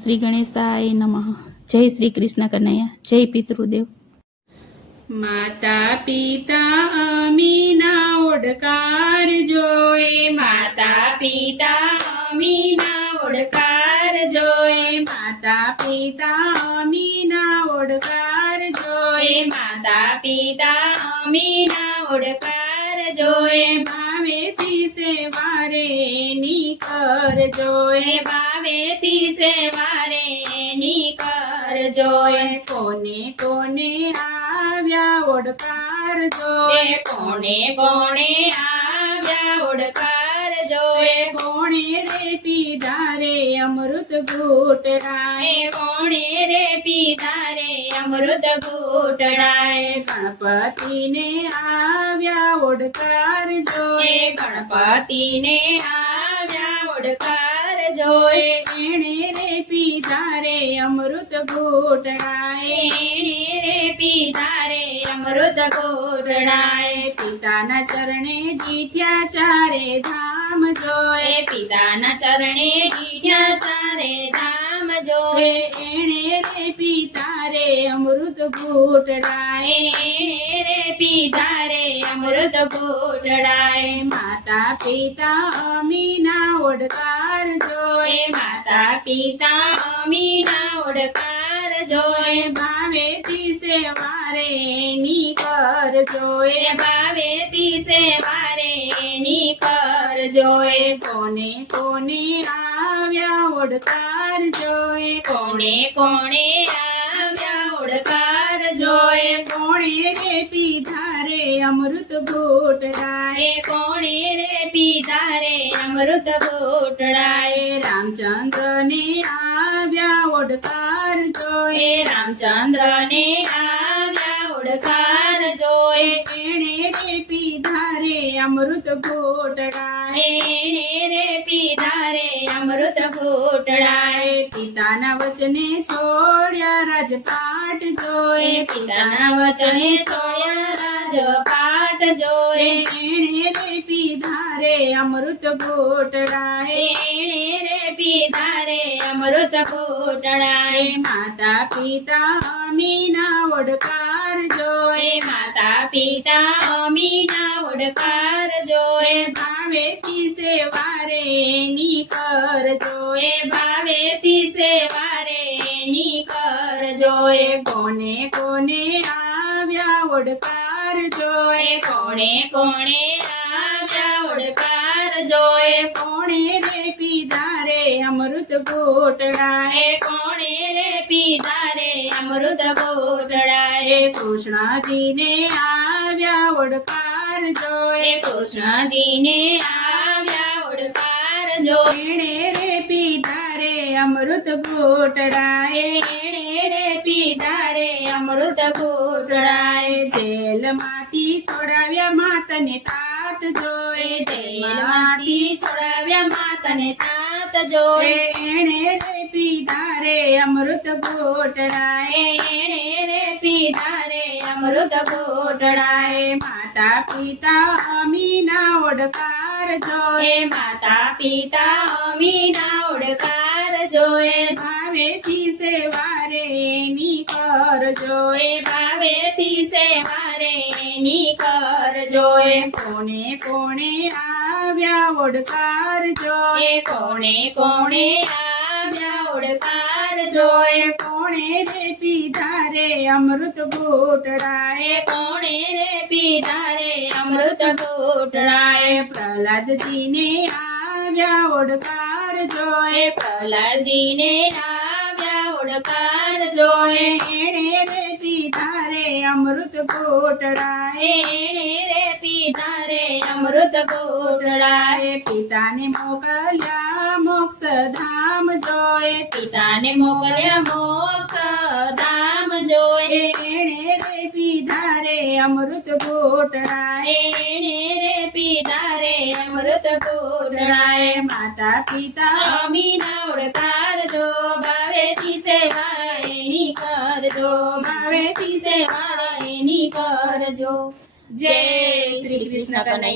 શ્રી ગણેશાય નમઃ. જય શ્રી કૃષ્ણ કનૈયા. જય પિતૃદેવ. માતા પિતા અમીના ઓડકાર જોએ, માતા પિતા અમીના ઓડકાર જોએ, માતા પિતા અમીના ઓડકાર જોએ, માતા પિતા અમીના ઓડકાર જોએ, ભાવેથી સેવારે એની કર જોએ, ભાવેથી સેવારે એની કર જોએ, કોને કોને આવ્યા ઓડકાર જોએ, કોને કોને આવ્યા ઓડકાર જોએ, કોણે રે પીધા રે અમૃત ઘૂંટડાએ, કોણે રે પીધા રે અમૃત ઘૂંટડાએ, ગણપતિને આવ્યા ઓડકાર જોએ, ગણપતિને આવ્યા ઓડકાર જોએ, એણે રે પીધા રે અમૃત ઘૂંટડાએ, એણે રે પીધા રે અમૃત ઘૂંટડાએ, પિતાના ચરણે જીત્યા ચારે ધામ જોએ, પિતાના ચરણે જીત્યા ચારે ધામ જોએ, એણે રે પીધા રે અમૃત ઘૂંટડાએ, એણે રે પીધા રે અમૃત ઘૂંટડાએ, માતા પિતા અમીના ઓડકાર જોએ, માતા પિતા અમીના ઓડકાર જોએ, ભાવેથી સેવારે એની કર જોએ, ભાવેથી સેવારે એની કર જોએ, કોને કોને આવ્યા ઓડકાર જોએ, કોને કોને આવ્યા ઓડકાર જોએ, કોણે રે પીધા રે અમૃત ઘૂંટડાએ, કોણે રે પીધા રે અમૃત ઘૂંટડાએ, રામચંદ્રને આવ્યા ઓડકાર જોએ, રામચંદ્રને આવ્યા ઓડકાર જોએ, એણે રે પીધા રે અમૃત ઘૂંટડાએ, એણે રે પીધા રે અમૃત ઘૂંટડાએ, પિતાના વચને છોડ્યા રાજપાટ જોએ, પિતાના વચને છોડ્યા રાજપાટ જોએ, એણે રે પીધા રે અમૃત ઘૂંટડાએ, એણે રે પીધા રે અમૃત ઘૂંટડાએ, માતા પિતા અમીના ઓડકાર જોએ, માતા પિતા અમીના ઓડકાર જોએ, ભાવેથી સેવારે એની કર જોએ, ભાવેથી સેવારે એની કર જોએ, કોને કોને આવ્યા ઓડકાર જોએ, કોને કોને આવ્યા ઓડકાર જોએ, કોણે રે પીધા રે અમૃત ઘૂંટડાએ, કોણે રે પીધા રે અમૃત ઘૂંટડાએ, કૃષ્ણજીને આવ્યા ઓડકાર જોએ, કૃષ્ણજીને આવ્યા ઓડકાર જોએ, એણે રે પીધા રે અમૃત ઘૂંટડાએ, એણે રે પીધા રે અમૃત ઘૂંટડાએ, જેલમાંથી છોડાવ્યા માતને તાત જોએ, જેલમાંથી છોડાવ્યા માતને તાત જોએ, એણે રે પીધા રે અમૃત ઘૂંટડાએ, એણે રે પીધા રે અમૃત ઘૂંટડાએ, માતા પિતા અમીના ઓડકાર જોએ, માતા પિતા અમીના ઓડકાર જોએ, ભાવેથી સેવારે એની કર જોએ, ભાવેથી સેવારે એની કર જોએ, કોને કોણે આવ્યા ઓડકાર જોએ, કોને કોણે આવ્યા ઓડકાર જોએ, કોણે રે પીધા રે અમૃત ઘૂંટડાએ, કોણે રે પીધા રે અમૃત ઘૂંટડાએ, પ્રહલાદજીને આવ્યા ઓડકાર જોએ, પ્રહલાદજીને આવ્યા ઓડકાર જોએ, એણે રે પીધા રે અમૃત ઘૂંટડાએ, એણે રે પીધા રે અમૃત ઘૂંટડાએ, પિતાને મોકલ્યા મોક્ષ ધામ જોએ, પિતાને મોકલ્યા મોક્ષ ધામ જોએ, એણે રે પીધા રે અમૃત ઘૂંટડાએ, એણે રે પીધા રે અમૃત ઘૂંટડાએ, માતા પિતા અમીના ઓડકાર જો, ભાવેથી સેવા એની કરજો, ભાવેથી સેવા એની કરજો. જય શ્રી કૃષ્ણ કનૈયા.